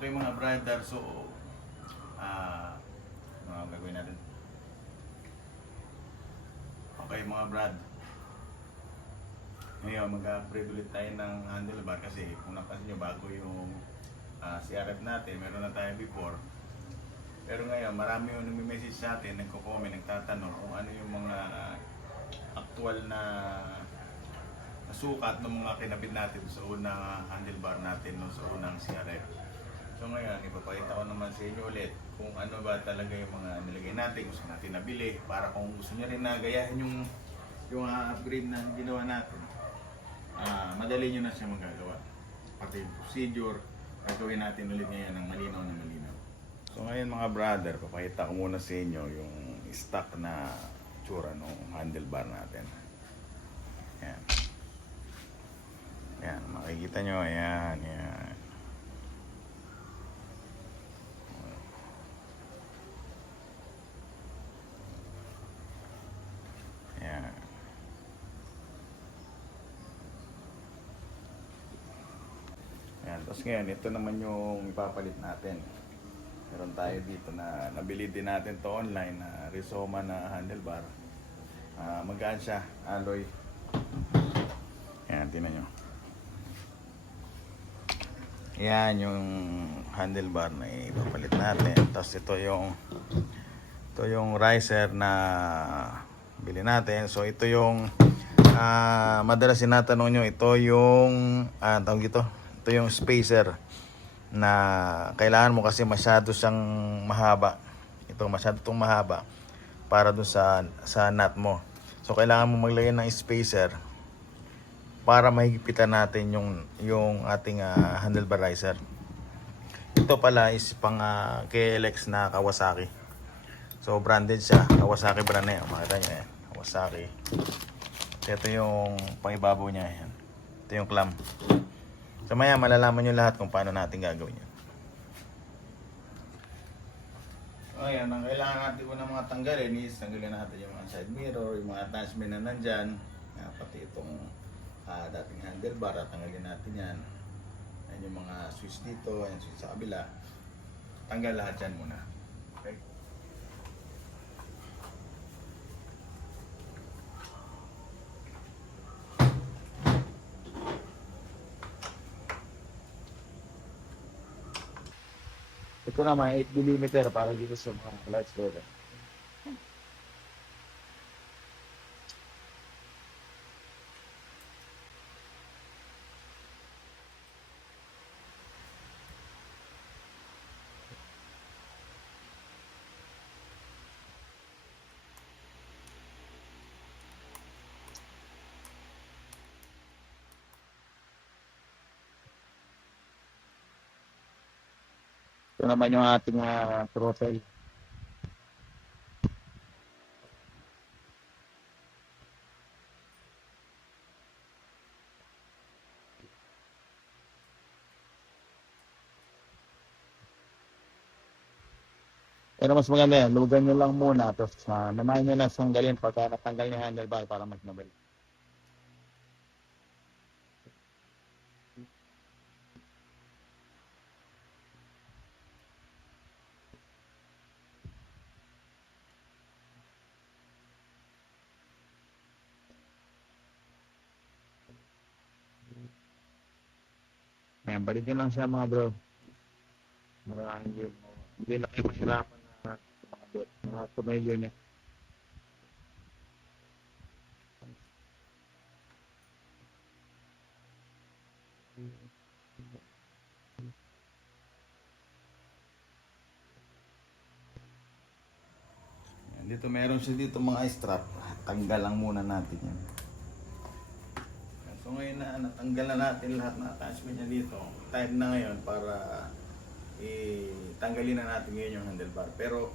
Okay mga brother, so ano gagawin natin? Okay mga brad, ngayon mag-upgrade ulit tayo ng handlebar kasi kung napansin nyo bago yung CRF natin, meron na tayo before. Pero ngayon marami yung nag-message sa atin, nagko-comment, nagtatanong kung ano yung mga actual na sukat ng mga kinabit natin sa unang handlebar natin no, sa unang CRF. So ngayon, ipapakita ko naman sa inyo ulit kung ano ba talaga yung mga nilagay natin, gusto natin nabili, para kung gusto nyo rin na gayahin yung upgrade na ginawa natin, madali nyo na siya magagawa. Pati yung procedure, gagawin natin ulit ngayon ng malinaw na malinaw. So ngayon mga brother, papakita ko muna sa inyo yung stock na tsura ng handlebar natin. Yan. Yan, makikita nyo, ayan, yan. Yan. Yan, tapos ngayon, ito naman yung ipapalit natin. Meron tayo dito na nabili din natin to online na Rizoma na handlebar. Magaan siya, alloy. Yan, tingnan nyo. Yan yung handlebar na ipapalit natin. Tapos ito yung riser na bili natin. So ito yung madalas sinatanong nyo, ito yung tawag ito yung spacer na kailangan mo kasi masyado siyang mahaba. Ito masyado itong mahaba para dun sa nut mo. So kailangan mo maglagay ng spacer para mahigpitan natin yung ating handlebar riser. Ito pala is pang KLX na Kawasaki. So branded siya, Kawasaki brand na yan. Makita nyo yan, Kawasaki. Ito yung pangibabaw niya yan. Ito yung clamp. So maya malalaman nyo lahat kung paano natin gagawin yan. So ayan, ang kailangan natin po ng mga tanggalin is tanggalin natin yung mga side mirror, yung mga attachment na nandyan, pati itong dating handlebar, at tanggalin natin yan. Ayan yung mga switch dito, ayan switch sa kabila. Tanggal lahat yan muna. Okay? Ito naman 8mm para dito sa mga lights door. Ito naman yung ating throttle. Pero mas maganda yan, lugan nyo lang muna, tapos namahin nyo na sanggalin pagka natanggal yung handlebar para mas mabalik. Ayan, balik nyo lang siya mga bro. Hindi na kayo mahirapan na mga tumayo niya. Dito meron siya dito mga strap. Tanggal lang muna natin yan. So ngayon na natanggal na natin lahat ng attachment niya dito. Time na ngayon para tanggalin na natin ngayon yung handlebar. Pero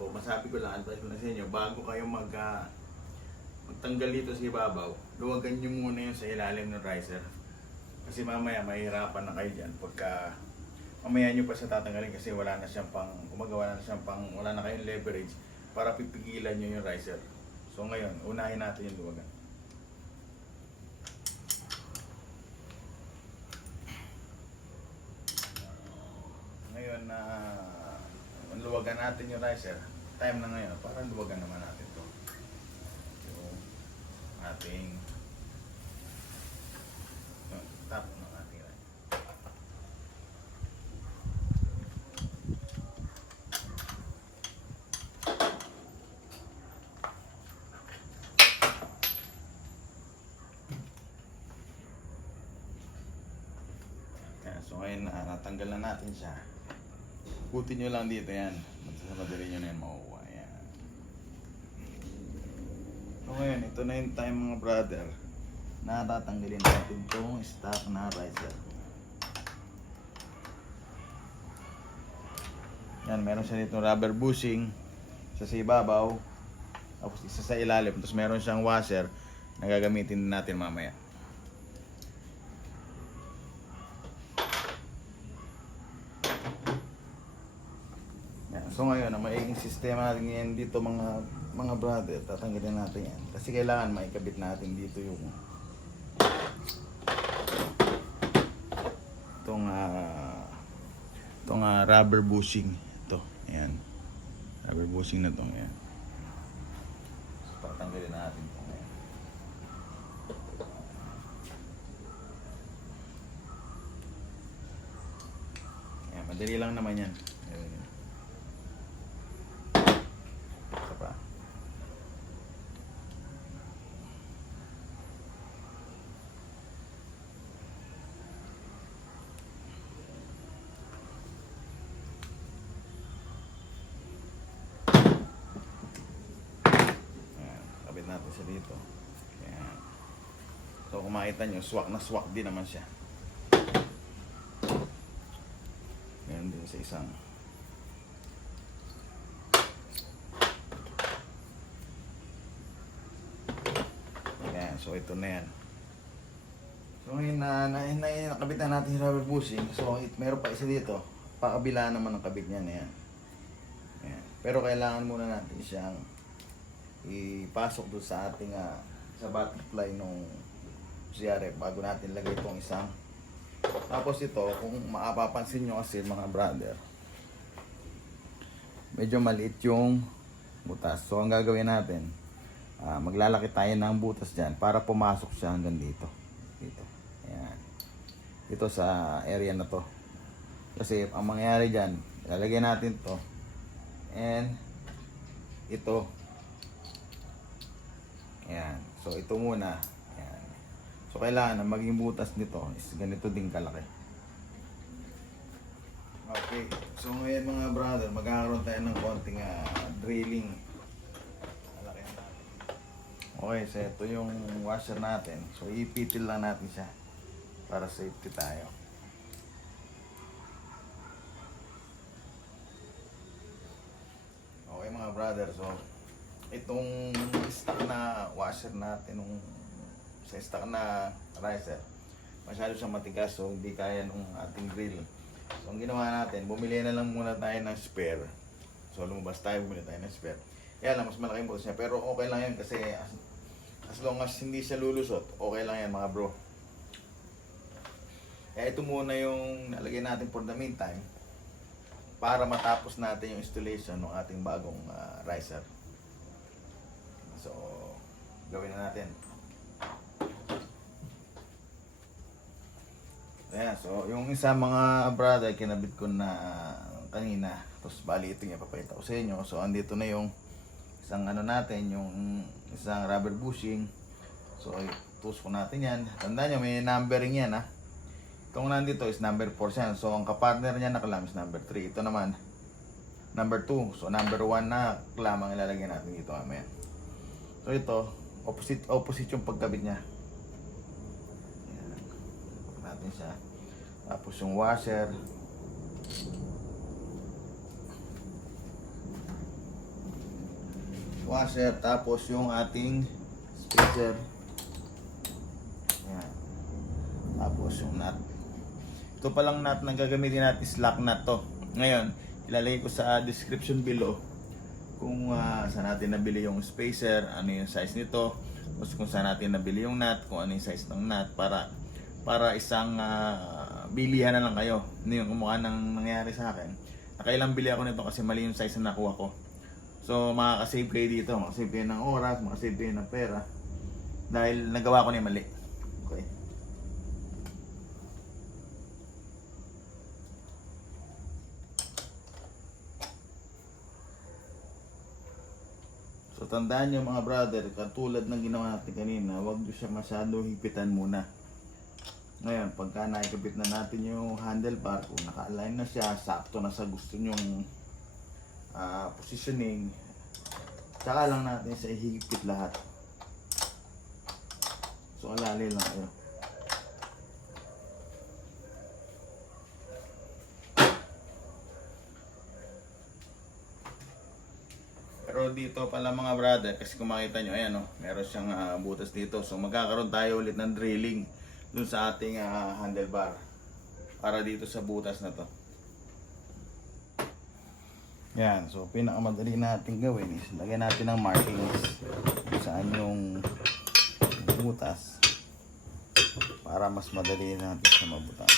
kung masabi ko lang, advice ko na sa inyo, bago kayo magtanggal dito sa ibabaw, luwagan nyo muna yung sa ilalim ng riser. Kasi mamaya mahirapan na kayo dyan pagka mamaya nyo pa siya tatanggalin kasi wala na siyang wala na kayong leverage para pipigilan nyo yung riser. So ngayon, unahin natin yung luwagan. luwagan natin yung riser. Time na ngayon, parang luwagan naman natin to. Yung ating top ng ating riser. So ngayon natanggal na natin siya. Putin nyo lang dito yan. Madali nyo na yan makuha. Yan. So ngayon, ito na yung time mga brother. Natatanggalin natin itong stock na riser. Yan, meron siya dito rubber bushing. Isa sa ibabaw. Tapos isa sa ilalim. Tapos meron siyang washer na gagamitin natin mamaya. So ngayon, ang magiging sistema natin ngayon dito mga brother, tatanggalin natin yan. Kasi kailangan maikabit natin dito yung itong rubber bushing. Ito, ayan. Rubber bushing na itong, ayan. So tatanggalin natin ito ngayon. Ayan, madali lang naman yan. Natin siya dito. Ayan. So kung makita nyo, swak na swak din naman siya. Meron din sa isang. Ayan, so ito na yan. So ngayon nakabit na natin yung rubber bushing. So meron pa isa dito. Pakabila naman ang kabit niya na yan. Ayan. Pero kailangan muna natin siyang ipasok doon sa ating sa butterfly nung CRF bago natin lagay itong isang. Tapos ito, kung mapapansin nyo kasi mga brother, medyo maliit yung butas. So ang gagawin natin, maglalaki tayo ng butas dyan para pumasok siya hanggang dito. Ayan. Dito sa area na to. Kasi ang mangyayari dyan, lalagyan natin to and ito. Ayan. So ito muna. Ayan. So kailangan na maging butas nito is ganito din kalaki. Okay. So ngayon mga brother, magkakaroon tayo ng konting drilling. Okay, so ito yung washer natin. So ipitil lang natin siya para safety tayo. Okay mga brother, so itong stock na washer natin sa stock na riser, masyado siyang matigas, so hindi kaya nung ating grill. So ang ginawa natin, bumili na lang muna tayo ng spare. So lumabas tayo, bumili tayo ng spare. Kaya lang, mas malaking box niya, pero okay lang yan kasi as long as hindi siya lulusot, okay lang yan mga bro. Kaya ito muna yung nalagay natin for the meantime para matapos natin yung installation ng ating bagong riser. So, gawin na natin. Ayan, so yung isa mga brother, kinabit ko na kanina. Tapos bali ito yung papakita ko sa inyo. So, andito na yung isang natin, yung isang rubber bushing. So, itusko natin yan. Tandaan nyo, may numbering yan ha. Itong nandito is number 4 yan. So, ang kapartner niya na kalam is number 3. Ito naman, number 2. So, number 1 na kalam ang ilalagay natin dito mamaya. So ito, opposite yung pagkabit niya. Ayan. Natin siya. Tapos yung washer. Tapos yung ating spacer. Ayan. Tapos yung nut. Ito palang nut na gagamitin natin is lock nut to. Ngayon, ilalagay ko sa description below kung saan natin nabili yung spacer, ano yung size nito, tapos kung saan natin nabili yung nut, kung ano yung size ng nut, para isang bilihan na lang kayo. Ano yung kumukha ng nangyari sa akin, Nakailang bili ako nito kasi mali yung size na nakuha ko. So makakasave kayo dito, makasave kayo ng oras, makasave kayo ng pera. Dahil nagawa ko na yung mali. Okay. So tandaan nyo mga brother, katulad ng ginawa natin kanina, huwag nyo siya masyado higpitan muna. Ngayon, pagka nakikabit na natin yung handlebar, kung naka-align na siya, sakto na sa gusto nyong positioning, tsaka lang natin siya ihigpit lahat. So alali lang kayo. Pero dito pala mga brother, kasi kung makita nyo, ayan o, meron siyang butas dito. So magkakaroon tayo ulit ng drilling dun sa ating handlebar para dito sa butas na to. Yan, so pinakamadali natin gawin is lagyan natin ng markings kung saan yung butas para mas madali natin sa mabutas.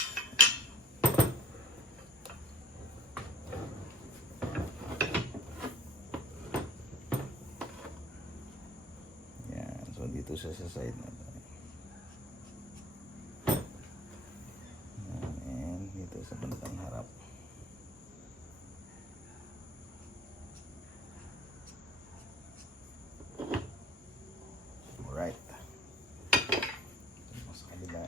Yan, so dito siya sa side na to. And dito sa bandang harap. Alright. Mas kabila.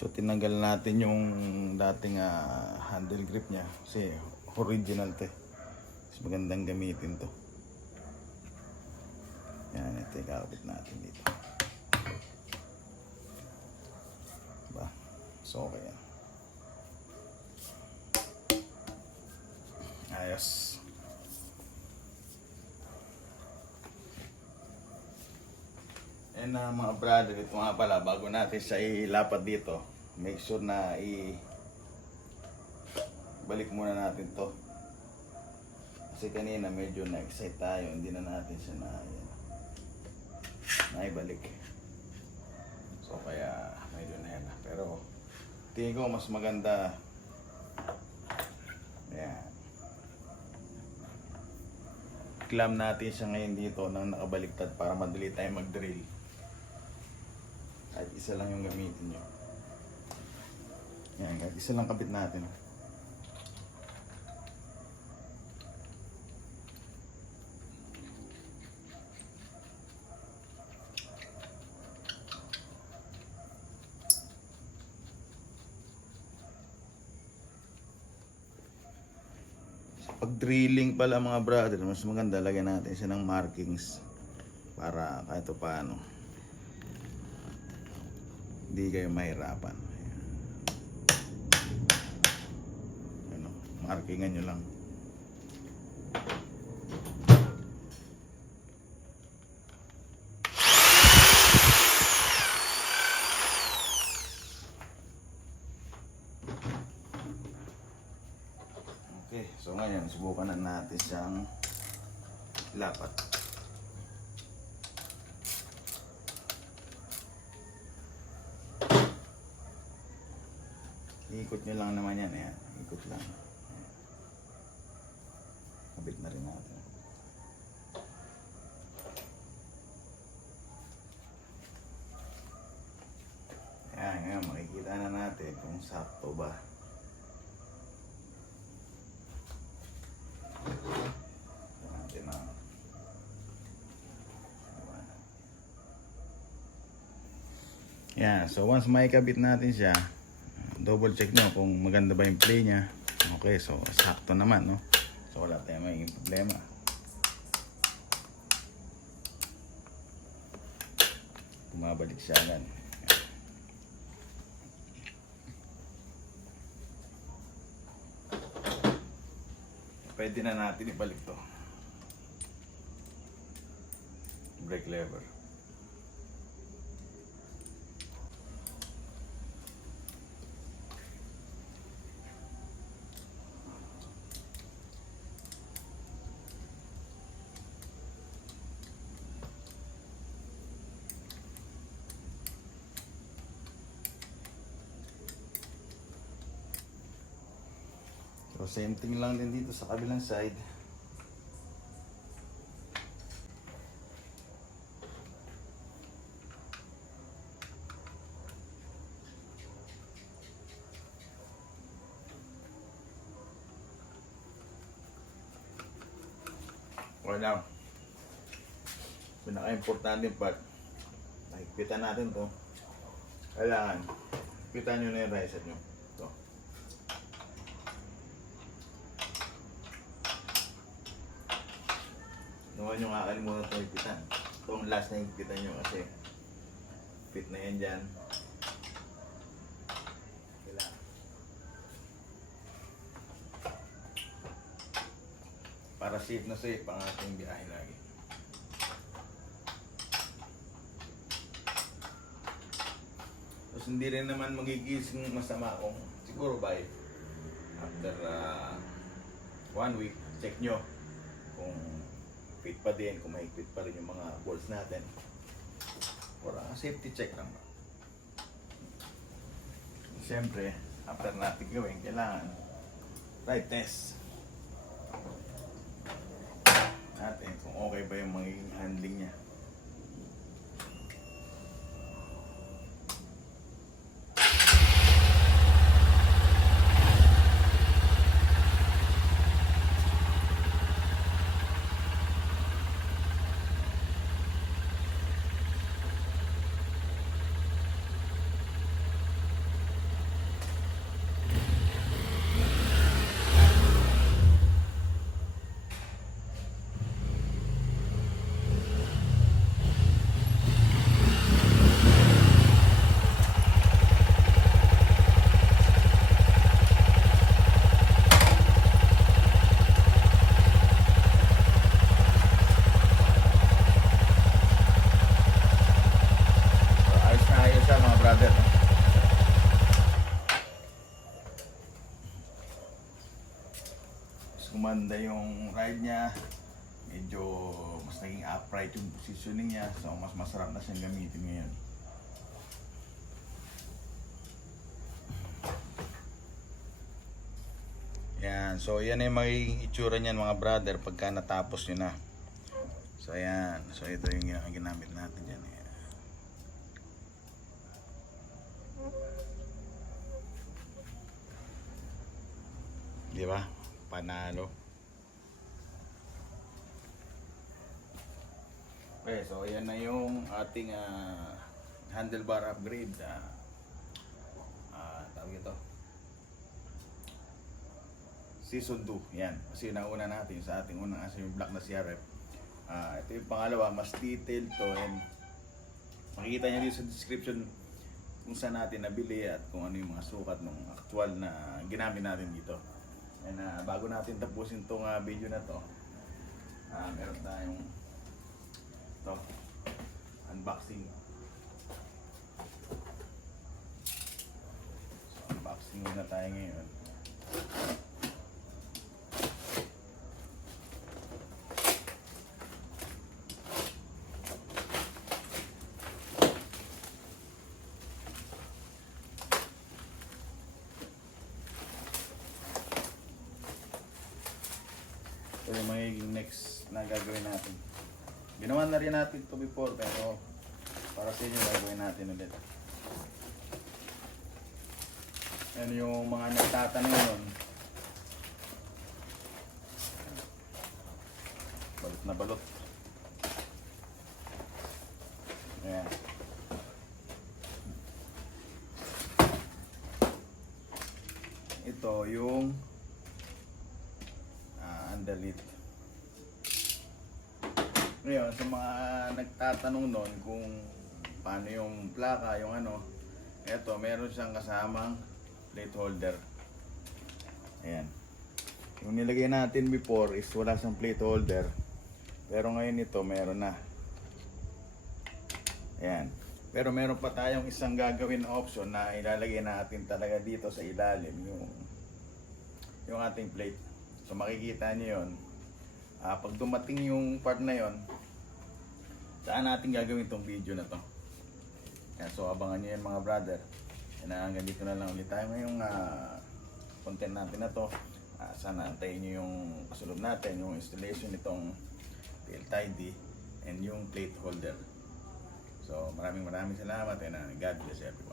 So tinanggal natin yung dating handle grip niya kasi original to. Mas magandang gamitin to. Yan, ito ikakabit natin dito. Diba? So okay yan. Ayos. And mga brother, ito nga pala, bago natin siya ilapat dito, make sure na balik muna natin to. Kasi kanina medyo na-excite tayo, hindi na natin siya naibalik. So kaya medyo na yan. Pero tingin ko mas maganda. Ayan. Clamp natin siya ngayon dito nang nakabaliktad para madali tayo mag-drill. Kahit isa lang yung gamitin nyo. Yan, kahit isa lang kapit natin. Sa pag-drilling pala mga brother, mas maganda lagyan natin siya ng markings para kahit paano hindi kayo mahirapan. Ano, markingan nyo lang. Okay, so ngayon subukan na natin siyang lapat. Ikot nyo lang naman yan, ayan. Ikot lang. Ayan. Kabit na rin natin. Ayan, ngayon makikita na natin kung sakto ba. Ayan natin na. Ayan, so once maikabit natin siya, double check nyo kung maganda ba yung play niya. Okay, so sakto naman, no? So wala tayong magiging problema. Bumabalik siya agad. Pwede na natin ibalik to. Brake lever. So same thing lang din dito sa kabilang side. Okay lang. Pinaka-importante part, nakikita natin to. Kailangan, kita nyo na yung riser nyo. Ito. Naman nyo kakalimutan itong higpitan. Itong last na higpitan nyo kasi fit na yan dyan. Kailangan. Para safe na safe ang ating biyahe lagi. Tapos hindi rin naman magigising masama kung siguro by after 1 week, check nyo kung fit pa din, kung mahigpit pa rin yung mga bolts natin. Para safety check lang ba. Siyempre, after natin gawin, kailangan ride test natin kung okay ba yung magiging handling niya. Brother, mas gumanda yung ride niya, medyo mas naging upright yung positioning niya, so mas masarap na siyang gamitin ngayon. Yan, so yan yung magiging itsura niyan mga brother pagka natapos nyo na. So yan, so ito yung ginamit natin dyan. Di ba? Panalo. Okay, so yan na yung ating handlebar upgrade. Tawag ito. Season 2. Yan. Kasi nauna natin sa ating unang yung black na CRF. Ito yung pangalawa, mas detailed to, and makikita nyo dito sa description kung saan natin nabili at kung ano yung mga sukat ng actual na ginamit natin dito. And bago natin tapusin itong video na to, meron tayong ito, unboxing. So unboxing muna tayo ngayon. Ito yung magiging next na gagawin natin. Ginawa na rin natin ito before, pero para sa inyo gagawin natin ulit. Yan yung mga nagtatanong nun. Balot na balot. Ayan. Ito yung underlit. Ngayon, sa mga nagtatanong nun kung paano yung plaka, yung ano. Eto, meron siyang kasamang plate holder. Ayan. Yung nilagay natin before is wala siyang plate holder. Pero ngayon ito, meron na. Ayan. Pero meron pa tayong isang gagawin na option na ilalagay natin talaga dito sa ilalim yung ating plate. So makikita nyo yun. Pag dumating yung part na yon, saan natin gagawin tong video na to. Ayan, so abangan nyo yan mga brother. Yan, hanggang dito na lang ulit tayo ngayong content natin na to. Sana antayin nyo yung kasunod natin, yung installation nitong tail tidy and yung plate holder. So maraming salamat and God bless everyone.